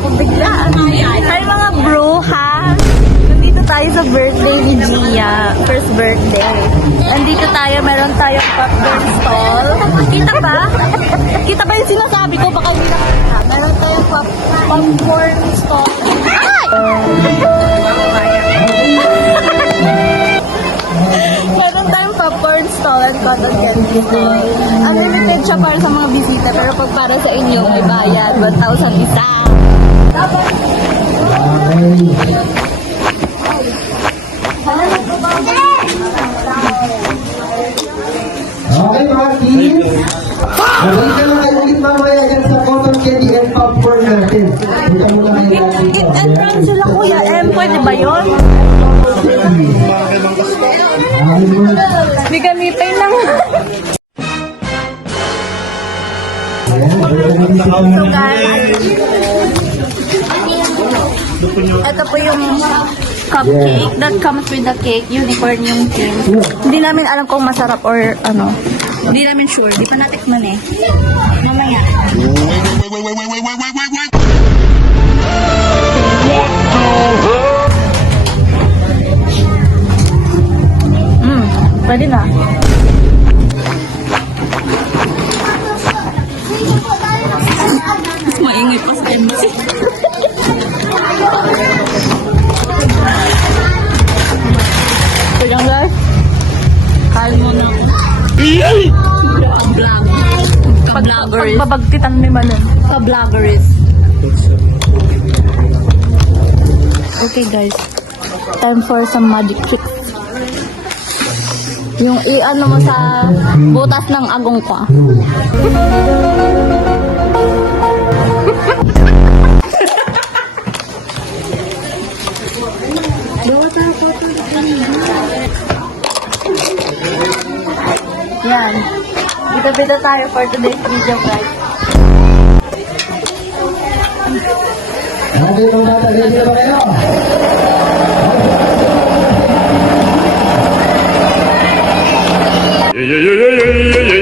ako bigla. Hi mga bro, ha? Nandito tayo sa birthday ni Gia. First birthday. Nandito tayo, meron tayong popcorn stall. Kita ba? Kita ba yung sinasabi ko? Baka hindi nakita. Meron tayong popcorn stall. Ay! Meron tayong popcorn stall at cotton candy stall. Unlimited siya para sa mga bisita, pero pag para sa inyo, may bayad. 1,000 isa. Okay, mga kids. Magaling ka lang kayo ulit mamaya yan sa cotton candy and popcorn natin. Punta muna kayo natin. Eat and run sila, Kuya M. Pwede ba yun? Hindi kami pay lang. So guys, ito po yung cupcake that comes with the cake. Unicorn yung thing. Hindi namin alam kung masarap or ano. Hindi namin sure. Di pa natikman eh. Mamaya. Pwede na. Mas maingay pa sa MC. Kaya guys, kain mo na ako. Pa-vloggeries. Pabagtitan may manon. Pa-vloggeries. Okay guys, time for some magic tricks. Yung i-ano mo sa butas ng agong ko. Yan. Bida-bida tayo for today's video, guys. Okay, mga bata, ready na ba kayo? Yeah, yeah, yeah, yeah, yeah, yeah, yeah.